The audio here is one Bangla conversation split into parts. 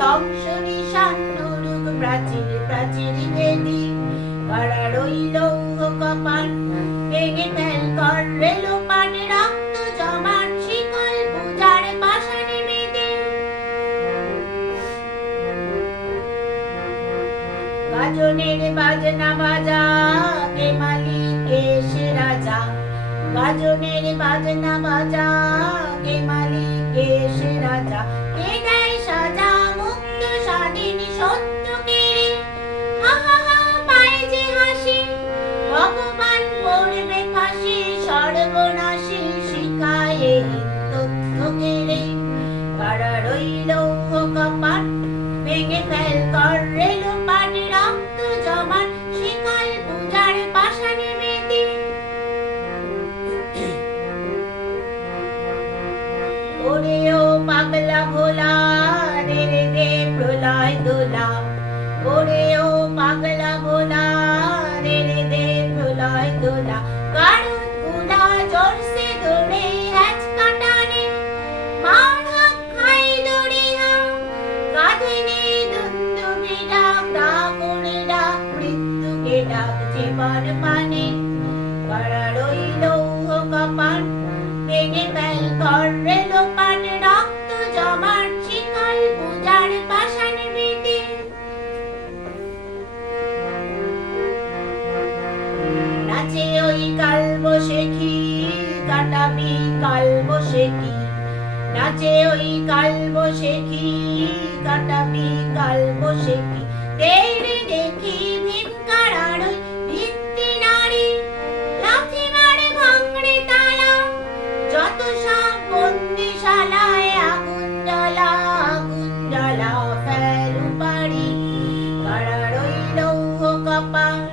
ধ্বংস নিশান নুরুক প্রাচীর প্রাচীর বেদি কারা রইল কপাট ভেঙে ফেল কর রেলো পাট রক্ত জমাট শিকল পূজার পাশানে বেদি গাজনের বাজনা বাজা কে মালিক কে সে রাজা গাজনের বাজনা বাজা কে মালিক কে সে রাজা কে দেয় সাজা মুক্ত স্বাধীন সত্য কেড়ে হা হা হা পায় যে হাসি ভগবান পড়বে ফাঁসি সর্বনাশী শিখায় তথ্য কেড়ে কারা রইল কপাট ভেঙে ফেল কর রেলো পাট রক্ত জমাট শিকল পূজার পাশানে বেদি ওরে ও পাগলা ভোলা রে রে রে প্রলয় দোলা ওরে ও পাগলা ভোলা রে রে রে প্রলয় দোলা কারণ গুলা জোরসে ধরে হ্যাচ কাটানে মার হাক খাই দড়ি হা কাঁধেনে দুন্দুবি ডাক ডাকুরে ডাক মৃত্যুকে ডাক জীবন পানে কারা রইল কপাট ভেঙে ফেল কর রেলো পাট রক্ত জমাট শিকল পূজার পাশানে বেদি নাচে ওই কাল বসেখি কাটাবি কাল বসেখি নাচে ওই কাল বসেখি কাটাবি কাল বসেখি তেরে দেখি ভীমকার আর ওই ভিত্তি নারী লাথি মারে ভাঙড়ে তালা যত সব বন্দিশালায় আগুন জ্বালা ফেলু পারি কারা রইল কপাট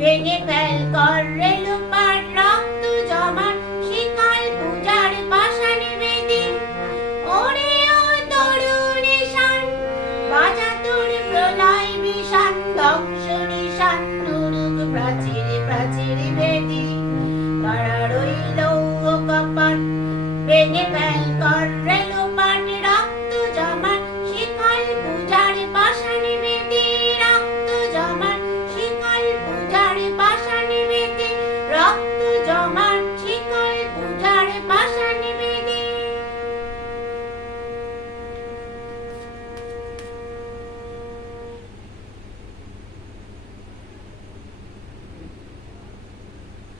ভেঙে ফেল কর রেলো পাট রক্ত জমাট শিকল পূজার পাশানে বেদি ওরে ও তরুণ শান বাজা তোর প্রলয় বিষান ধ্বংস নিশান নুরুক প্রাচীর প্রাচীর বেদি কারা রইল কপাট ভেঙে ফেল কর রেলো